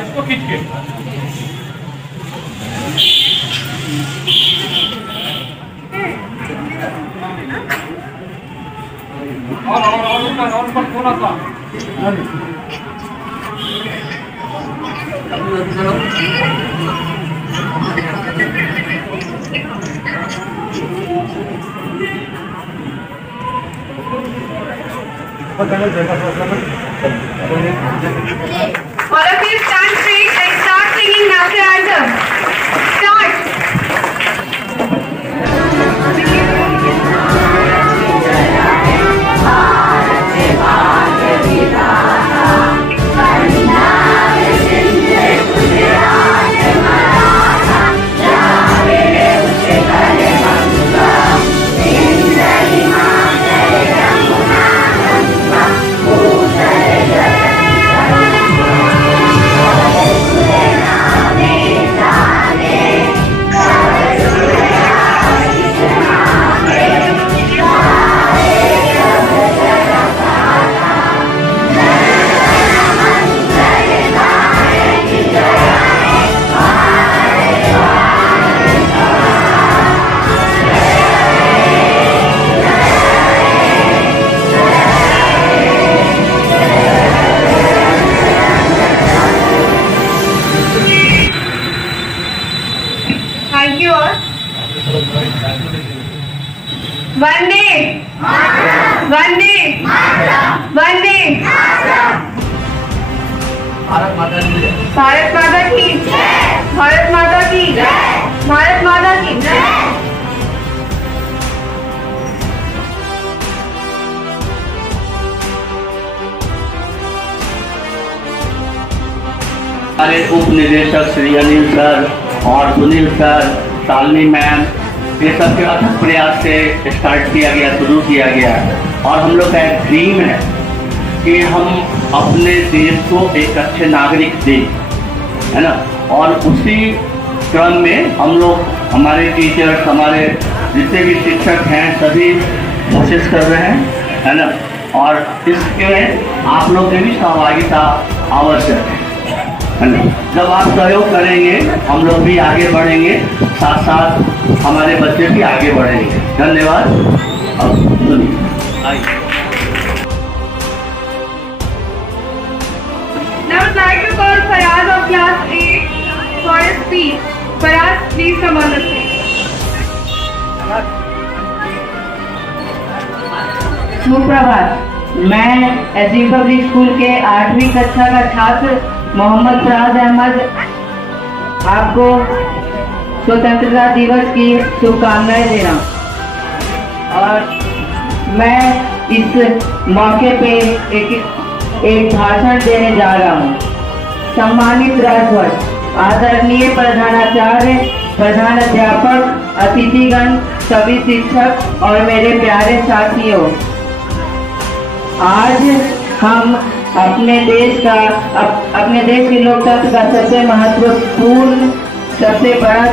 इसको खींच के और थोड़ा सा All of you stand straight and start singing national anthem. Start. Thank you all. Vande Mataram. Vande Mataram. Vande Mataram. Bharat माता की जय. भारत माता की जय. भारत माता की जय. भारत माता की जय. हमारे उप निदेशक श्री अनिल सर और सुनील सर, शालिनी मैम, ये सब के अथक प्रयास से स्टार्ट किया गया, शुरू किया गया और हम लोग का एक ड्रीम है कि हम अपने देश को एक अच्छे नागरिक दें, है ना। और उसी क्रम में हम लोग, हमारे टीचर्स, हमारे जितने भी शिक्षक हैं, सभी कोशिश कर रहे हैं, है ना। और इसके आप लोग की भी सहभागिता आवश्यक है ना। जब आप सहयोग करेंगे हम लोग भी आगे बढ़ेंगे, साथ साथ हमारे बच्चे भी आगे बढ़ेंगे। धन्यवाद। अब सुनिए, आइए। Now I would like to call Faraz of class 8 for a speech. Faraz, please come on the stage. सुप्रभात। मैं एसडी पब्लिक स्कूल के 8वीं कक्षा का छात्र मोहम्मद फराज अहमद आपको स्वतंत्रता दिवस की शुभकामनाएं दे रहा हूँ। और मैं इस मौके पे एक भाषण देने जा रहा हूँ। सम्मानित राष्ट्रपति, आदरणीय प्रधानाचार्य, प्रधान अध्यापक, अतिथिगण, सभी शिक्षक और मेरे प्यारे साथियों, आज हम अपने देश के लोकतंत्र का सबसे महत्वपूर्ण, सबसे बड़ा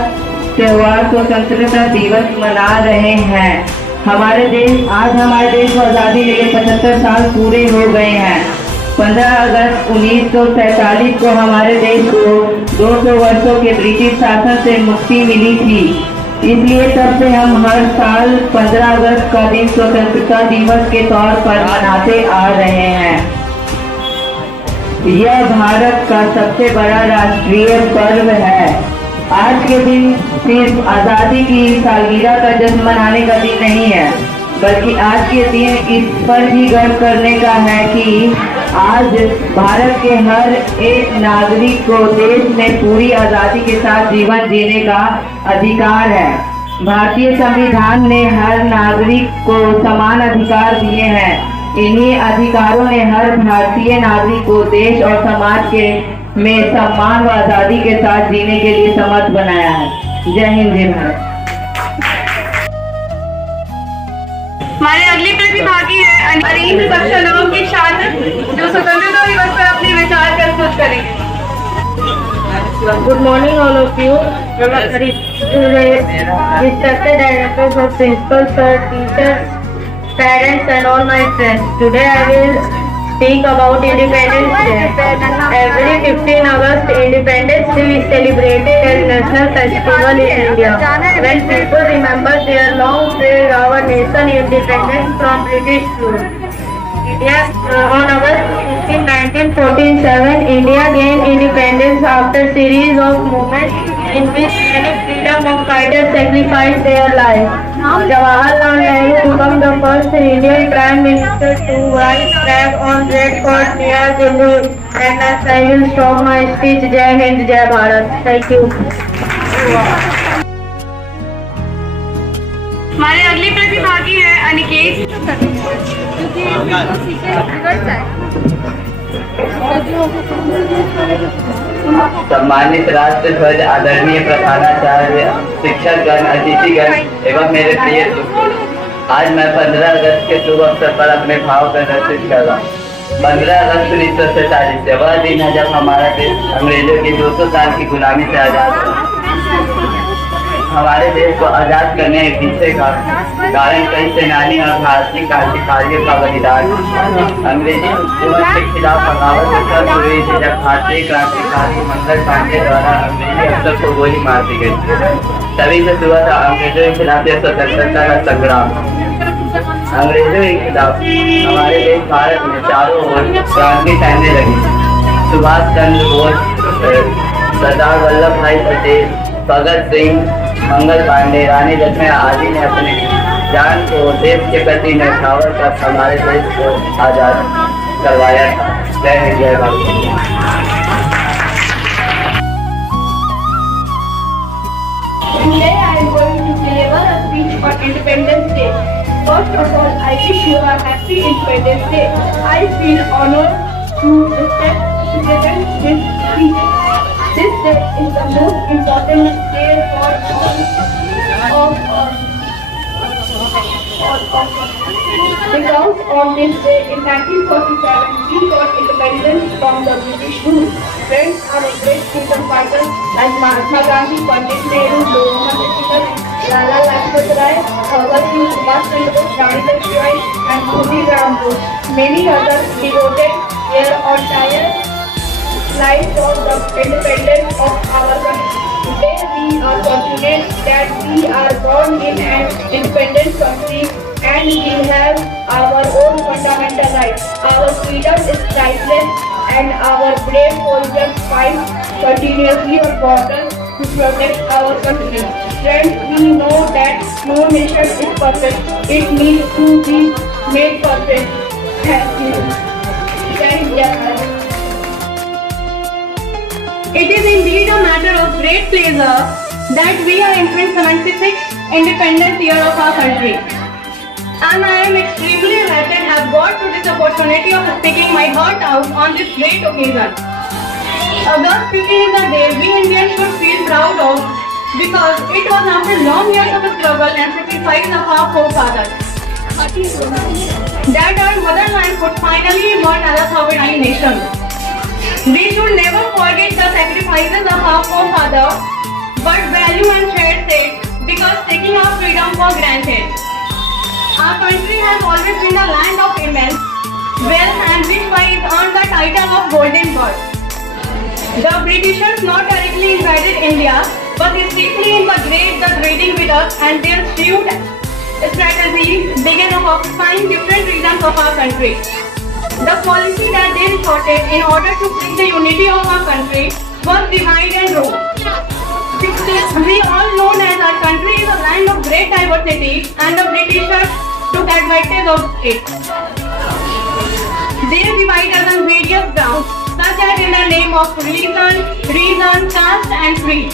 त्योहार स्वतंत्रता दिवस मना रहे हैं। हमारे देश को आज़ादी मिले 75 साल पूरे हो गए हैं। 15 अगस्त 1947 को हमारे देश को 200 वर्षों के ब्रिटिश शासन से मुक्ति मिली थी। इसलिए तब से हम हर साल 15 अगस्त का दिन स्वतंत्रता दिवस के तौर पर मनाते आ रहे हैं। यह भारत का सबसे बड़ा राष्ट्रीय पर्व है। आज के दिन सिर्फ आज़ादी की सालगिरह का जश्न मनाने का दिन नहीं है, बल्कि आज के दिन इस पर भी गर्व करने का है कि आज भारत के हर एक नागरिक को देश में पूरी आज़ादी के साथ जीवन जीने का अधिकार है। भारतीय संविधान ने हर नागरिक को समान अधिकार दिए हैं। इन्हीं अधिकारों ने हर भारतीय नागरिक को देश और समाज के में सम्मान व आज़ादी के साथ जीने के लिए समर्थ बनाया है। जय हिंद, जय भारत। हमारे अगले प्रतिभागी है अरीन कक्षा 9 के छात्र, जो स्वतंत्रता दिवस पर अपने विचार प्रस्तुत करेंगे। Good morning, all of you. Respected directors of principal, sir, teachers, parents, and all my friends. Today I will speak about Independence Day. Every 15 August, Independence Day is celebrated as national festival in India. When people remember their long period, our nation independence from British rule. Yes, on August 15, 1947, India gained independence after a series of movements in which many freedom fighters sacrificed their lives. Jawaharlal Nehru became the first Indian Prime Minister to rise flag on Red Fort near Delhi. And as I will stop my speech, Jai Hind, Jai Bharat. Thank you. हमारे अगले प्रतिभागी है अनिकेत। सम्मानित राष्ट्र ध्वज, आदरणीय प्रधानाचार्य, शिक्षकगण, अतिथिगण एवं मेरे प्रिय दोस्तों, आज मैं 15 अगस्त के शुभ अवसर पर अपने भाव प्रदर्शित कर रहा हूँ। 15 अगस्त 1947 वह दिन है जब हमारा देश अंग्रेजों की 200 साल की गुलामी से आजाद हुआ। हमारे देश को आजाद करने के पीछे का कारण कई सेनानी और भारतीय क्रांतिकारियों का बलिदान। अंग्रेजी हुकूमत के खिलाफ बगावत तब हुई थी जब भारतीय क्रांतिकारी मंगल पांडे द्वारा अंग्रेजी अफसर को गोली मार दी गई। तभी से शुरू था अंग्रेजों के खिलाफ स्वतंत्रता का संग्राम। अंग्रेजों के खिलाफ हमारे देश भारत में चारों ओर क्रांति फैलने लगी। सुभाष चंद्र बोस, सरदार वल्लभ भाई पटेल, भगत सिंह, मंगल पांडे, रानी लक्ष्मी आदि ने अपने जान को देश के प्रति न्यौछावर कर हमारे देश को आजाद करवाया था। जय हिंद, जय Bharat. Today I am going to deliver a speech on Independence Day. First of all, I wish you a happy Independence Day. I feel honored to present this speech. This day is the most important day for because on this day in 1947 we got independence from the British rule. Friends, our great freedom fighters like Mahatma Gandhi, Pandit Nehru, Lokomotiv Tilak, Lala Lajpat Rai, Bhagat Singh, Subhash Chandra Bose, Rani Lakshmi Bai, and Khudiram Bose. Many others devoted their entire lives for the independence of our country. Today we are fortunate that we are born in an independent country and we have our own fundamental rights. Our freedom is priceless and our brave soldiers fight continuously on borders to protect our country. Friends, we know that no nation is perfect. It needs to be made perfect. Thank you. Thank you. It is indeed a matter of great pleasure that we are entering 76th independence year of our country. And I am extremely elated to have got to this opportunity of speaking my heart out on this great occasion. August 15 is a day we Indians should feel proud of because it was after long years of struggle and sacrifice of our forefathers that our motherland could finally emerge as a sovereign nation. We should never forget the sacrifices of our forefathers, but value and cherish it because taking our freedom for granted. Our country has always been a land of immense wealth and which wise earned the title of Golden Bird. The Britishers not directly invaded India, but secretly integrated the trading with us and their shrewd strategy began of occupying different regions of our country. The policy that they resorted in order to bring the unity of our country was divide and rule. We all know that our country is a land of great diversity and the Britishers took advantage of it. They divided us on various grounds such as in the name of religion, reason, caste and creed.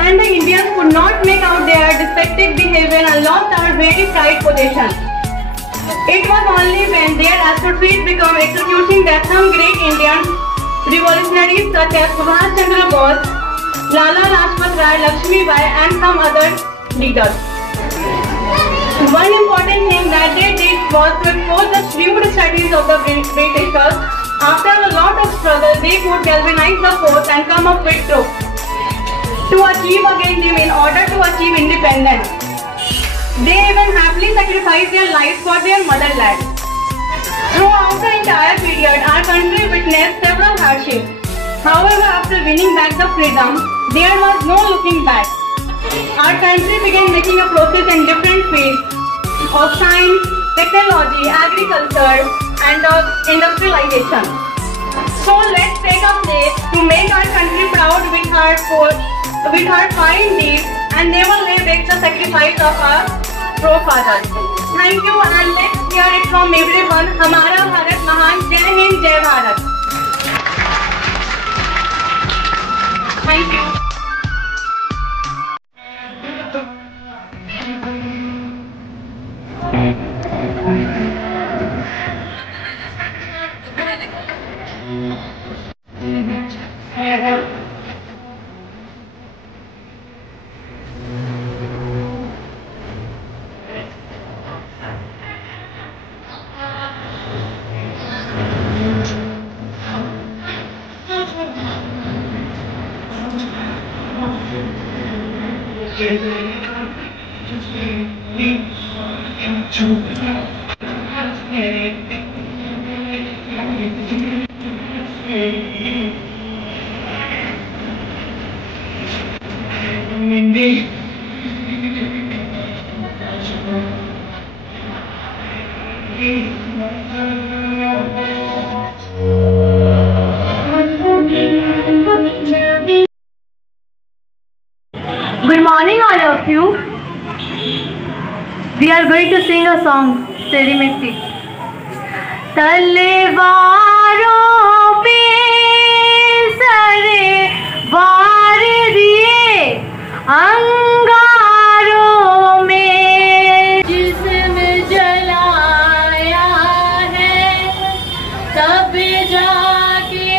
And the Indians could not make out their defective behavior and lost our very prized possession. It was only when their associates became executing that some great Indian revolutionaries such as Subhash Chandra Bose, Lala Lajpat Rai, Lakshmi Bai and some other leaders. One important thing that they did was to expose the shrewd strategies of the Britishers After a lot of struggle, they would galvanize the force and come up with troops to achieve again them in order to achieve independence. They even happily sacrificed their lives for their motherland. Throughout the entire period, our country witnessed several hardships. However, after winning back the freedom, there was no looking back. Our country began making a progress in different fields of science, technology, agriculture, and industrialization. So let's take a place to make our country proud with our fine deeds and never lay back the sacrifice of our forefathers. Thank you, and let's hear it from everyone. हमारा भारत महान, जय हिंद, जय Bharat. Thank you. Good morning, all of you. We are going to sing a song, Teri Mitti. तलवारों पे सरे वार दिए अंगारों में जिस्म जलाया है तब जाके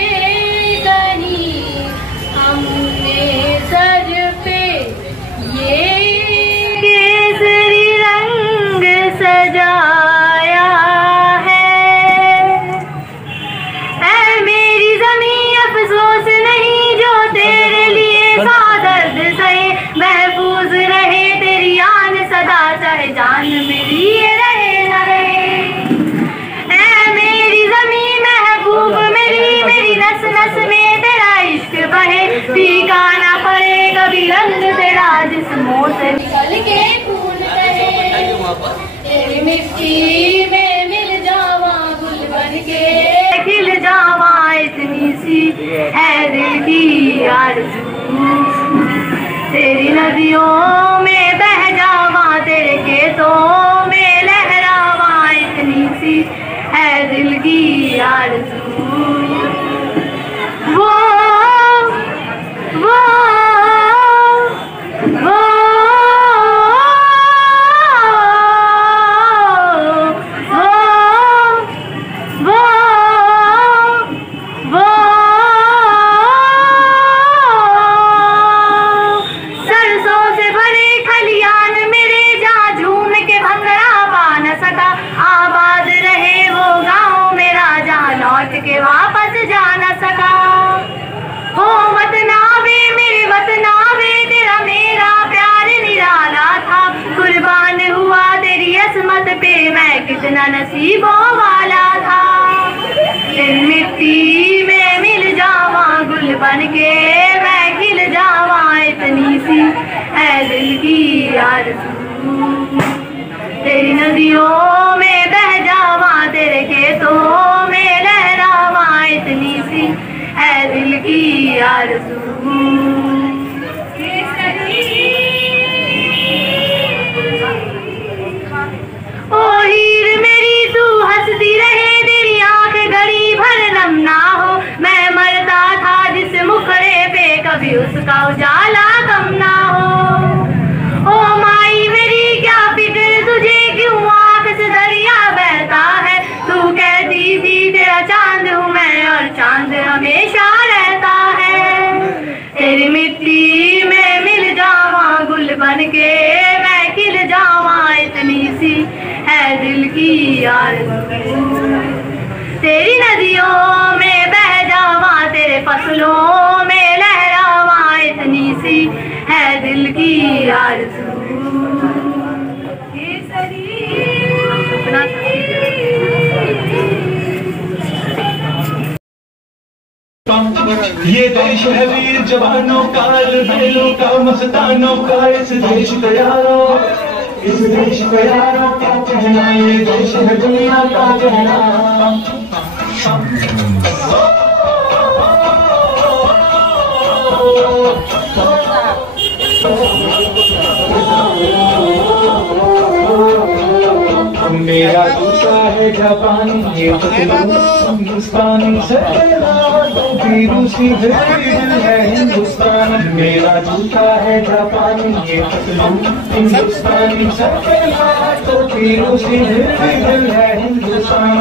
कहीं हमने सर पे ये केसरी रंग सजाया है। ऐ मेरी ज़मीं अफसोस नहीं जो तेरे लिए सा दर्द सहे, महफूज रहे तेरी आन सदा चाहे जान मेरी ये रहे न रहे। ऐ मेरी ज़मीं महबूब मेरी नस नस में तेरा इश्क बहे, फीका ना पड़े कभी रंग तेरा जिस्मों से निकल के खून बहे। तेरी मिट्टी में मिल जावा गुल बन के खिल जावा इतनी सी है दिल की आरज़ू। तेरी नदियों में बह जावा तेरे खेतों में लहरावा इतनी सी है दिल की आरज़ू। वो सरसों से भरे खलियान मेरे जहाँ झूम के भंगड़ा पा न सका, आबाद रहे वो गाँव मेरा जहाँ लौट के वापस जा न सका। हो वतनावे मेरे वतनावे तेरा मेरा प्यार निराला था, कुर्बान हुआ तेरी असमत पे मैं कितना नसीबों वाला था। तेरी मिट्टी में मिल जावा गुल बन के मैं खिल जावा इतनी सी है दिल की आरज़ू। तेरी नदियों में बह जावा तेरे खेतों में लहरावा इतनी सी है दिल की आरज़ू। ओ हीर मेरी तू हंसती रहे तेरी आंख घड़ी भर नम ना हो, मैं मरता था जिस मुखड़े पे कभी उसका उजाला कम ना हो। ओ माई मेरी क्या फिक्र तुझे क्यों आंख से दरिया बहता है, तू कहती थी तेरा चांद हूँ मैं और चांद हमेशा रहता है। तेरी मिट्टी में मिल जावा गुल बन के मैं खिल जावा इतनी सी है दिल की आरज़ू। तेरी नदियों फासलों में लहरावा, इतनी सी है दिल की आरज़ू। ये देश है वीर जवानों का, बेलों का, मस्तानों का। इस देश को यारों, इस देश को यारों का कहना, ये देश है दुनिया का कहना। मेरा जूता है जापानी, ये हिंदुस्तानी से रूसी दिल है हिंदुस्तान। मेरा जूता है जापानी, ये हिंदुस्तानी से रूसी दिल है हिंदुस्तान।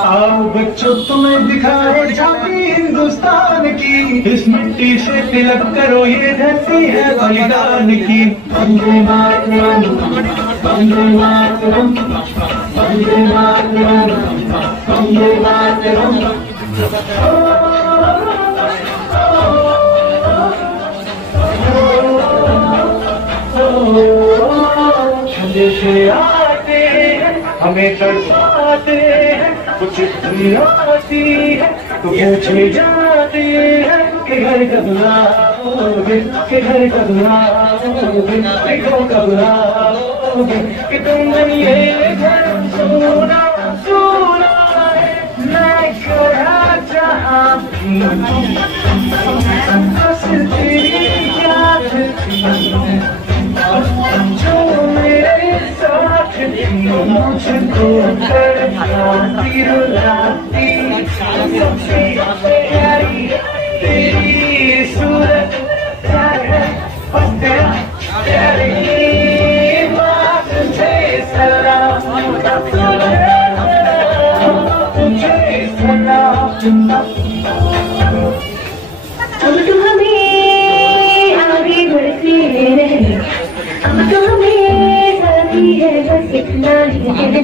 आओ बच्चों तुम्हें दिखाए झांकी हिंदुस्तान की, इस मिट्टी से तिलक करो ये धरती है बलिदान की। वंदे मातरम, वंदे मातरम, वंदे मातरम, वंदे मातरम। से आते हैं हमें तरसाते हैं, कुछ आती है तो पूछे जाते हैं कि घर कब आओगे, कि घर कब आओगे, कि कब आओगे, कि तुम ये घर सोना सोना है मैं कहा जहाँ बस तेरी याद जो मेरे साथ मुझको तड़पाती रुलाती, सबसे प्यारी तेरी सूरत है, प्यारी बात से सलाम, तुझे सलाम। अब तो हमें आगे बढ़ते रहे, अब तो हमें साथी है बस इतना ही है।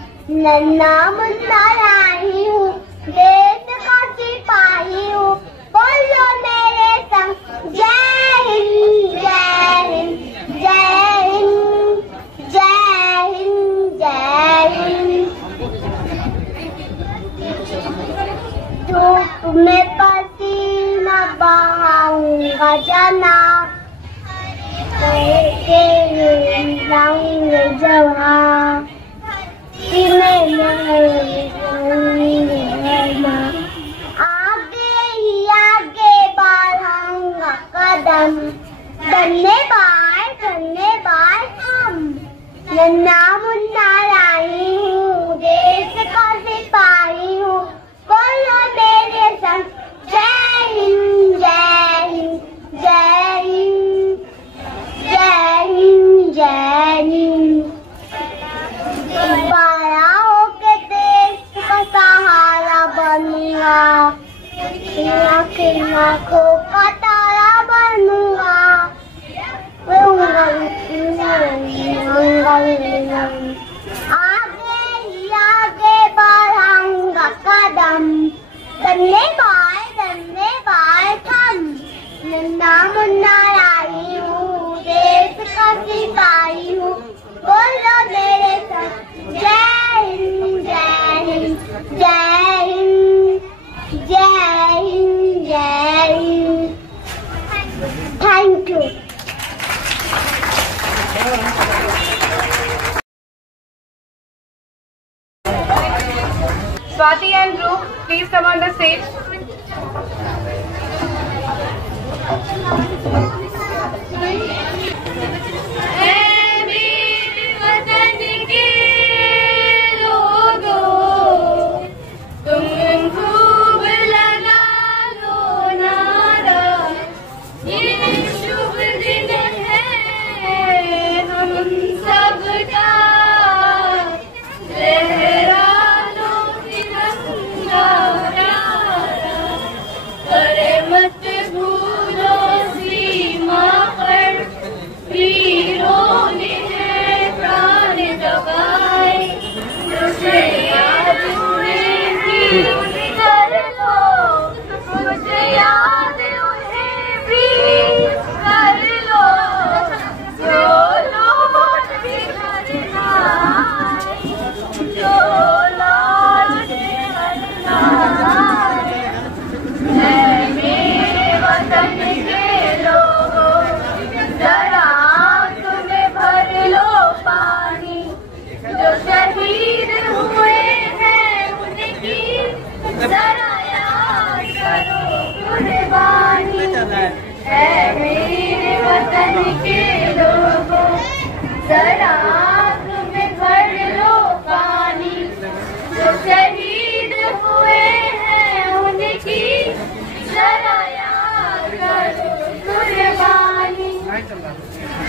नन्ना मुन्ना राही हूँ, देश का सिपाही हूँ, बोलो मेरे संग जय हिंद जय हिंद जय हिंद जय हिंद जय हिंद। धूप में पसीना बहाऊंगा जना, रंग जवां आगे ही आगे बढ़ाऊंगा कदम, धन्यवाद हम। नन्ना मुन्ना राही हूँ, देश का सिपाही हूँ, बोलो मेरे संग जय हिंद जय हिंद जय हिंद जय हिंद जय हिंद। बड़ा होके देश का सहारा बनूंगा, दुनिया के लाखों का तारा बनूंगा, आगे ही आगे बढ़ाऊंगा कदम, धन्य बाय थम, नन्ना मुन्ना लाई हूँ, देश का सिपाही हूँ, बोलो मेरे साथ जय हिंद जय हिंद जय हिंद जय हिंद जय Hind. Thank you. Swati and Dhruv, please come on the stage.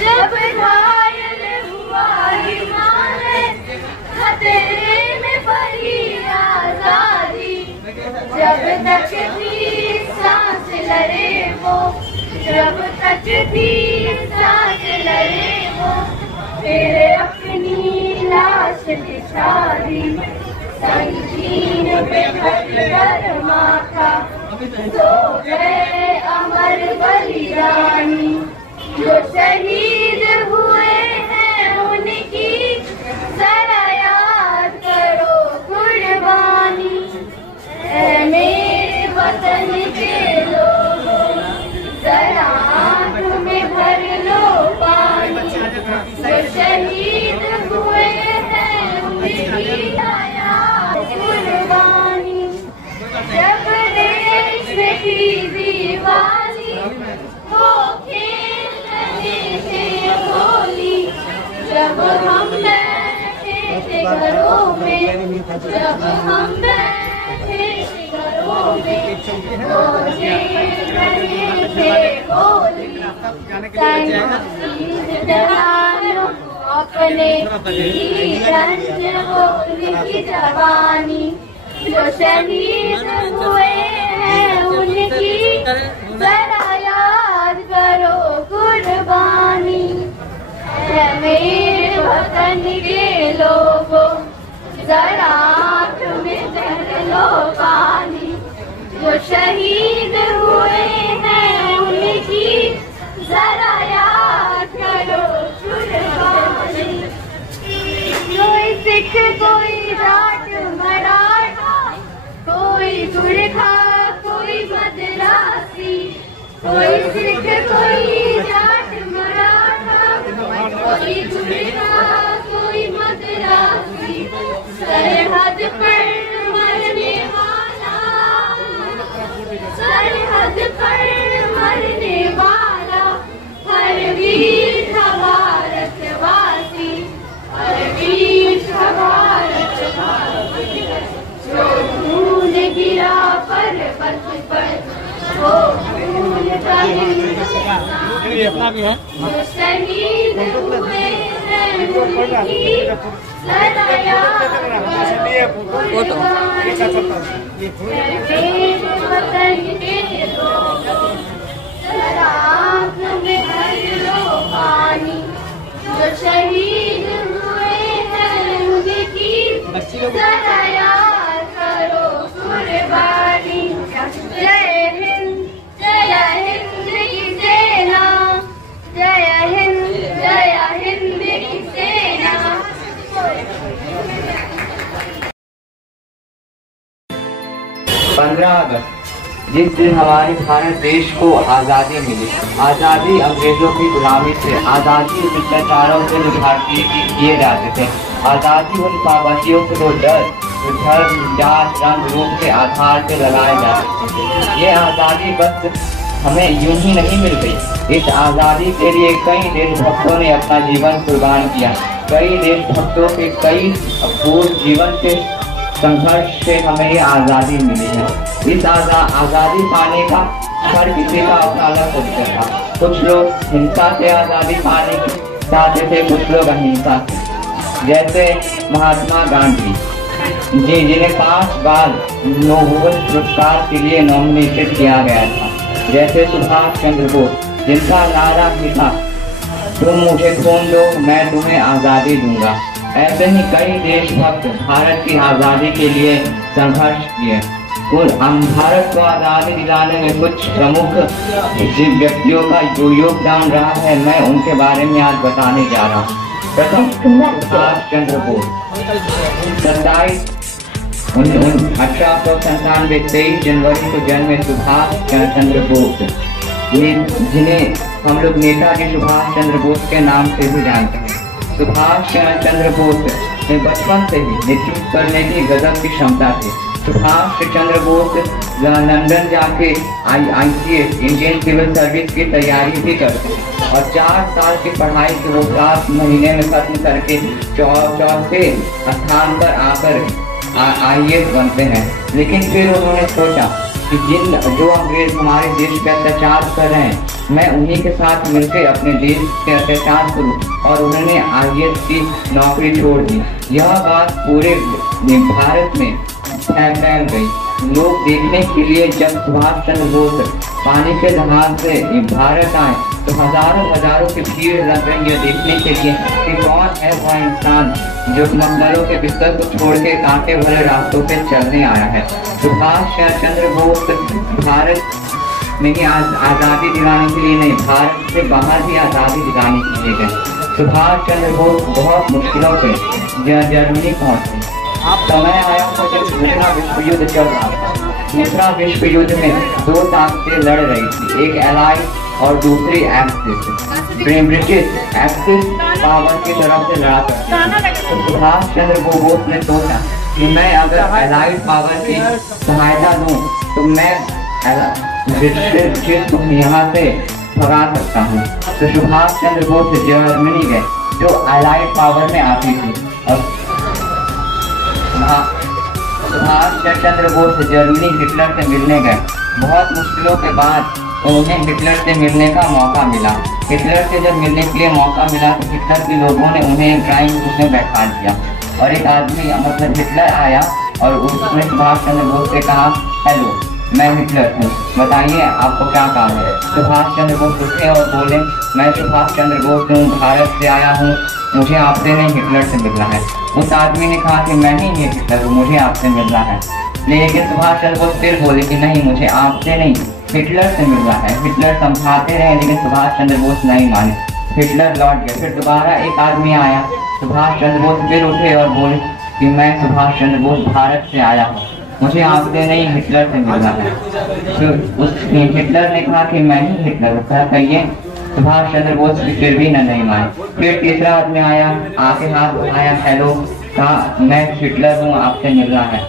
जब घायल हुआ हिमालय, खतरे में पड़ी आजादी, जब तक थी सांस लड़े वो, जब तक थी सांस लड़े वो, फिर अपनी लाश बिछा दी, संगीन पे भर माथा, सो गए अमर बलिदानी, जो शहीद हुए हैं उनकी जरा याद करो कुर्बानी। ऐ मेरे वतन के लोगों, जरा आँख में भर लो पानी, जो शहीद हुए हैं उनकी याद कुर्बानी। जब देश की दीवानी वो खेल रहे थे होली, जब हम बैठे थे घरों में, जब हम बैठे थे घरों में, वो खेल रहे थे होली। जवानों अपने रंज होली की जवानी, जो शहीद हुए हैं उनकी जरा याद करो कुर्बानी। है मेरे वतन के लोगों, जरा आँख में भर लो पानी, जो शहीद हुए हैं उनकी जरा याद करो कुर्बानी। कोई सिख कोई जाट मराठा, कोई गुरखा कोई मद्रासी, कोई सिख कोई जाट मराठा, कोई गुरखा कोई मद्रासी, सरहद पर मरने वाला, सरहद पर मरने वाला, हर वीर था भारतवासी, हर वीर था भारतवासी। जो खून गिरा पर्वत पर, वो खून का हिंदुस्तान, जो शहीद हुए हैं उनकी जरा याद करो कुर्बानी। वतन के लोगों, जरा आँख में भर लो पानी, जो शहीद हुए हैं उनकी जरा याद करो कुर्बानी। जय हिंद की सेना, जय हिंद की सेना। 15 अगस्त जिस दिन हमारे भारत देश को आज़ादी मिली, आज़ादी अंग्रेजों की गुलामी से, आज़ादी उन अत्याचारों से जो भारतीय किए जाते थे, आज़ादी उन पाबंदियों से जो डर, धर्म, जात, रंग, रूप के आधार पर लगाए जाते थे। ये आज़ादी बस हमें यूं ही नहीं मिल गई। इस आज़ादी के लिए कई देशभक्तों ने अपना जीवन कुर्बान किया। कई देशभक्तों के कई पूर्ण जीवन के संघर्ष से हमें ये आज़ादी मिली है। इस आज़ादी पाने का हर किसी का अपना अलग तरीका था। कुछ लोग हिंसा से आज़ादी पाने चाहते थे, कुछ लोग अहिंसा से। जैसे महात्मा गांधी जी, जिन्हें 5 बार नोबेल पुरस्कार के लिए नॉमिनेटेड किया गया था। जैसे सुभाष चंद्र बोस, जिनका नारा भी था, तुम मुझे खून दो मैं तुम्हें आज़ादी दूंगा। ऐसे ही कई देशभक्त भारत की आज़ादी के लिए संघर्ष किए। भारत को आज़ादी दिलाने में कुछ प्रमुख जिन व्यक्तियों का जो योगदान रहा है, मैं उनके बारे में आज बताने जा रहा हूँ। प्रथम सुभाष चंद्र बोस, 1897 23 जनवरी को जन्मे सुभाष चंद्र बोस, जिन्हें हम लोग नेताजी सुभाष चंद्र बोस के नाम से भी जानते हैं। सुभाष चंद्र बोस में बचपन से ही नेतृत्व करने की गजब की क्षमता थी। सुभाष चंद्र बोस लंदन जाके ICS इंडियन सिविल सर्विस की तैयारी भी करते हैं और 4 साल की पढ़ाई को वो 7 महीने में खत्म करके चौथे स्थान पर आकर IAS बनते हैं। लेकिन फिर उन्होंने सोचा कि जो अंग्रेज हमारे देश पे अत्याचार कर रहे हैं, मैं उन्हीं के साथ मिलकर अपने देश पे अत्याचार करूं, और उन्होंने IAS की नौकरी छोड़ दी। यह बात पूरे भारत में फैल गई। लोग देखने के लिए जब सुभाष चंद्र बोस पानी के जहाज से भारत आए तो हजारों की भीड़ लग गई है देखने के लिए कि कौन है वह इंसान जो मंगलों के बिस्तर को छोड़ के कांटे भरे रास्तों पे चलने आया है। सुभाष चंद्र बोस भारत में ही आज़ादी दिलाने के लिए नहीं, भारत से बाहर भी आज़ादी दिलाने के लिए गए। सुभाष चंद्र बोस बहुत मुश्किलों से जर्मनी पहुंचे। समय आया था जब दूसरा विश्व युद्ध चल रहा था। दूसरा विश्व युद्ध में 2 ताकतें लड़ रही थी, एक एलाइड और दूसरी एक्सिस। ब्रिटिश एक्सिस पावर की तरफ से लड़ा करती। तो सुभाष चंद्र बोस ने सोचा कि मैं अगर एलाइड पावर की सहायता दूं तो मैं ब्रिटिश को यहाँ से भगा सकता हूँ। तो सुभाष चंद्र बोस जर्मनी गए जो एलाइड पावर में आती थी। और सुभाष चंद्र बोस जर्मनी हिटलर से मिलने गए। बहुत मुश्किलों के बाद उन्हें हिटलर से मिलने का मौका मिला। हिटलर से जब मिलने के लिए मौका मिला तो हिटलर के लोगों ने उन्हें ड्राइंग रूम में बैठा दिया और एक आदमी मतलब हिटलर आया और उसने सुभाष चंद्र बोस से कहा, हेलो मैं हिटलर हूँ, बताइए आपको क्या काम है। सुभाष चंद्र बोस उठे और बोले, मैं सुभाष चंद्र बोस हूँ, भारत से आया हूँ, मुझे आपसे नहीं हिटलर से मिलना है। उस आदमी ने कहा कि मैं ही हिटलर हूँ, मुझे आपसे मिलना है। लेकिन सुभाष चंद्र बोस फिर बोले कि नहीं, मुझे आपसे नहीं हिटलर से मिलना है। हिटलर समझाते रहे लेकिन सुभाष चंद्र बोस नहीं माने। हिटलर लौट गए। फिर दोबारा एक आदमी आया। सुभाष चंद्र बोस फिर उठे और बोले कि मैं सुभाष चंद्र बोस भारत से आया हूँ, मुझे आपसे नहीं हिटलर से मिलना है। तो उस हिटलर ने कहा कि मैं ही हिटलर हूँ, क्या कहिए। सुभाष चंद्र बोस फिर भी नहीं माने। फिर तीसरा आदमी आया, आके हाथ उठाया, हेलो, कहा मैं हिटलर हूँ, आपसे मिलना है,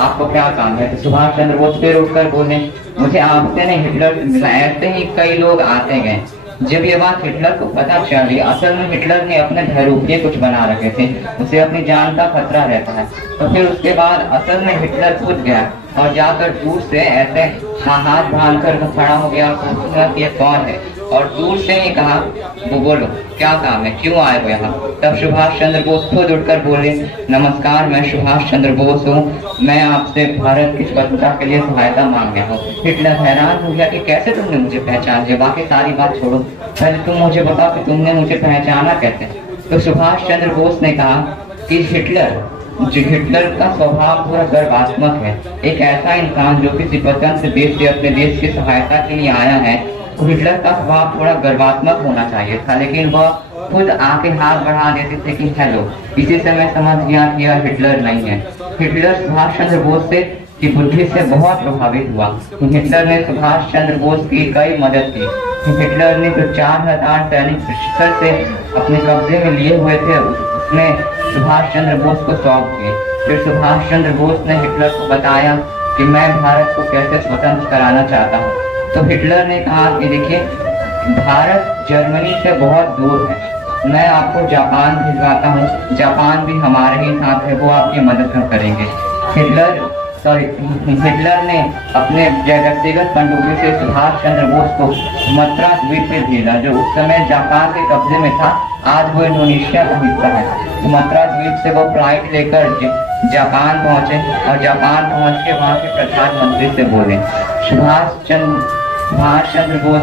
आपको क्या काम है। तो सुभाष चंद्र बोस फिर उठकर बोले, मुझे आपसे नहीं हिटलर से मिलना। ऐसे ही कई लोग आते गए। जब ये बात हिटलर को पता चली, असल में हिटलर ने अपने धैर्य कुछ बना रखे थे, उसे अपनी जान का खतरा रहता है। तो फिर उसके बाद असल में हिटलर कूद गया और जाकर दूर से ऐसे हाथ बांध कर खड़ा हो गया और पूछा कि ये कौन है। और दूर से ही कहा, वो बोलो क्या काम है, क्यों आए हो यहाँ। तब सुभाष चंद्र बोस खुद उठकर बोले, नमस्कार, मैं सुभाष चंद्र बोस हूँ, मैं आपसे भारत की स्वतंत्रता के लिए सहायता मांग रहा हूँ। हिटलर हैरान हो गया कि कैसे तुमने मुझे पहचान लिया, बाकी सारी बात छोड़ो, पहले तुम मुझे बताओ कि तुमने मुझे पहचाना कैसे। तो सुभाष चंद्र बोस ने कहा कि हिटलर का स्वभाव थोड़ा गर्वात्मक है। एक ऐसा इंसान जो किसी स्वतंत्र देश से अपने देश की सहायता के लिए आया है, तो हिटलर का स्वभाव थोड़ा गर्वात्मक होना चाहिए था, लेकिन वह खुद आके हाथ बढ़ा देते थे कि हेलो। इसी से मैं समझ गया कि यह हिटलर नहीं है। हिटलर सुभाष चंद्र बोस की बुद्धि से बहुत प्रभावित हुआ। हिटलर ने सुभाष चंद्र बोस की कई मदद की। हिटलर ने जो 4000 सैनिक ब्रिटिशर से अपने कब्जे में लिए हुए थे, उसने सुभाष चंद्र बोस को सौंप दिए। फिर सुभाष चंद्र बोस ने हिटलर को बताया कि मैं भारत को कैसे स्वतंत्र कराना चाहता हूँ। तो हिटलर ने कहा कि देखिए, भारत जर्मनी से बहुत दूर है, मैं आपको जापान भिजवाता हूँ, जापान भी हमारे ही साथ है, वो आपकी मदद करेंगे। हिटलर ने अपने व्यक्तिगत पनडुब्बी से सुभाष चंद्र बोस को सुमात्रा द्वीप पे भेजा, जो उस समय जापान के कब्जे में था। आज वो इंडोनेशिया का हिस्सा है। सुमात्रा द्वीप से वो फ्लाइट लेकर जापान पहुंचे और जापान पहुंच के वहाँ के प्रधानमंत्री से बोले, सुभाष चंद्र बोस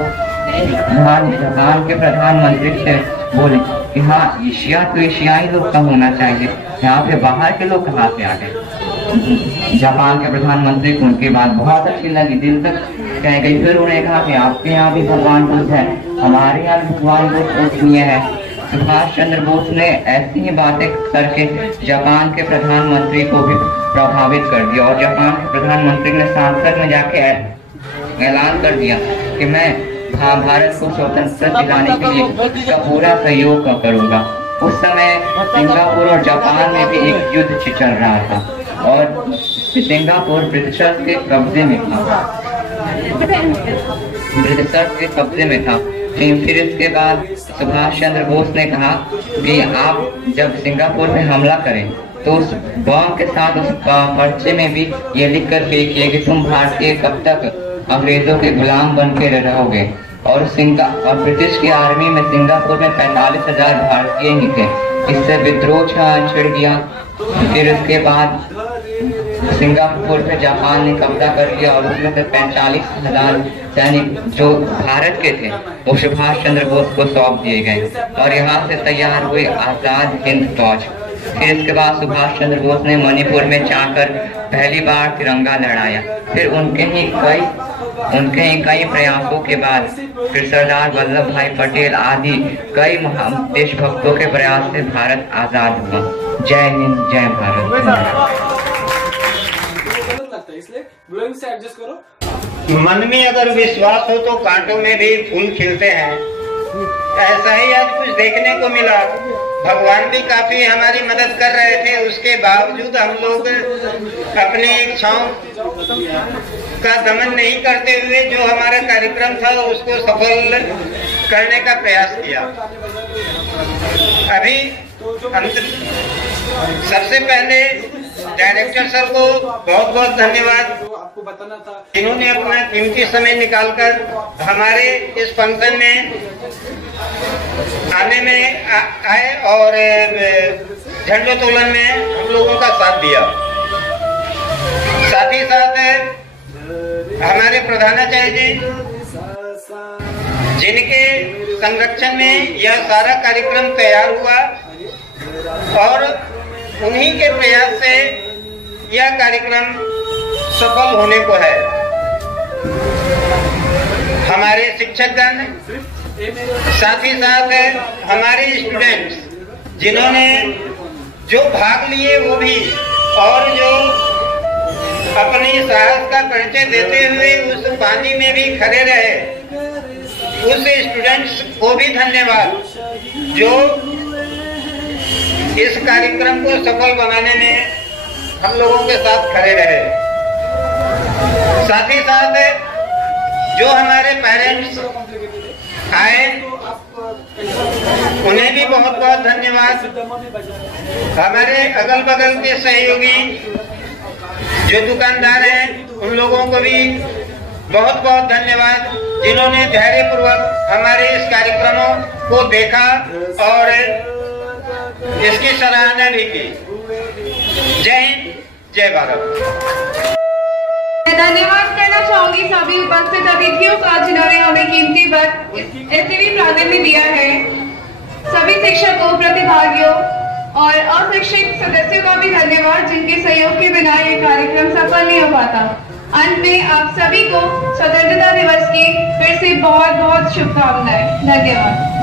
जापान के प्रधानमंत्री से बोले कि हाँ, एशिया तो एशियाई लोग का होना चाहिए, यहाँ पे बाहर के लोग कहाँ से आ गए। जापान के प्रधानमंत्री को उनकी बात बहुत अच्छी लगी, दिल तक कह गई। फिर उन्होंने कहा कि आपके यहाँ भी भगवान बुद्ध है, हमारे यहाँ भी भगवान बुद्ध पूजनीय है। सुभाष चंद्र बोस ने ऐसी ही बातें करके जापान के प्रधानमंत्री को भी प्रभावित कर दिया और जापान के प्रधानमंत्री ने संसद में जाके ऐलान कर दिया कि मैं भारत को स्वतंत्रता दिलाने के लिए का पूरा सहयोग करूंगा। उस समय सिंगापुर और जापान में भी एक युद्ध चल रहा था और सिंगापुर ब्रिटिशर्स के कब्जे में था। फिर इसके बाद सुभाष चंद्र बोस ने कहा कि आप जब सिंगापुर में हमला करें तो उस बम के साथ उस पर्चे में भी ये लिख कर फेंकिए कि तुम भारतीय कब तक अंग्रेजों के गुलाम बन के रहोगे। और ब्रिटिश की आर्मी में सिंगापुर में 45,000 भारतीय ही थे। इससे विद्रोह छिड़ गया। फिर उसके बाद सिंगापुर पे जापान ने कब्जा कर लिया और उसमें से 45,000 सैनिक जो भारत के थे वो सुभाष चंद्र बोस को सौंप दिए गए और यहाँ से तैयार हुए आजाद हिंद फौज। फिर इसके बाद सुभाष चंद्र बोस ने मणिपुर में जाकर पहली बार तिरंगा लहराया। फिर उनके ही कई प्रयासों के बाद फिर सरदार वल्लभ भाई पटेल आदि कई महान देशभक्तों के प्रयास से भारत आजाद हुआ। जय हिंद, जय भारत। मन में अगर विश्वास हो तो कांटों में भी फूल खिलते हैं। ऐसा ही आज कुछ देखने को मिला। भगवान भी काफी हमारी मदद कर रहे थे, उसके बावजूद हम लोग अपनी इच्छाओं का दमन नहीं करते हुए जो हमारा कार्यक्रम था उसको सफल करने का प्रयास किया। अभी सबसे पहले डायरेक्टर सर को बहुत बहुत धन्यवाद, जिन्होंने अपना कीमती समय निकालकर हमारे इस फंक्शन में आने में आए और झंडोत्तोलन में हम लोगों का साथ दिया। साथ ही साथ हमारे प्रधानाचार्य जी, जिनके संरक्षण में यह सारा कार्यक्रम तैयार हुआ और उन्हीं के प्रयास से यह कार्यक्रम सफल होने को है। हमारे शिक्षकगण, साथ ही साथ हमारे स्टूडेंट्स जिन्होंने जो भाग लिए वो भी, और जो अपनी साहस का परिचय देते हुए उस पानी में भी खड़े रहे, उस स्टूडेंट्स को भी धन्यवाद जो इस कार्यक्रम को सफल बनाने में हम लोगों के साथ खड़े रहे। साथ ही साथ जो हमारे पेरेंट्स आए उन्हें भी बहुत बहुत धन्यवाद। हमारे अगल बगल के सहयोगी जो दुकानदार हैं उन लोगों को भी बहुत बहुत धन्यवाद। जिन्होंने धैर्यपूर्वक हमारे इस कार्यक्रमों को देखा और इसकी सराहना भी की। जय हिंद, जय भारत। मैं धन्यवाद करना चाहूंगी सभी उपस्थित अतिथियों का जिन्होंने हमें कीमती वक्त ऐसे भी प्राधान्य दिया है। सभी शिक्षकों, प्रतिभागियों और अशिक्षित सदस्यों का भी धन्यवाद जिनके सहयोग के बिना ये कार्यक्रम सफल नहीं हो पाता। अंत में आप सभी को स्वतंत्रता दिवस की फिर से बहुत बहुत शुभकामनाएं। धन्यवाद।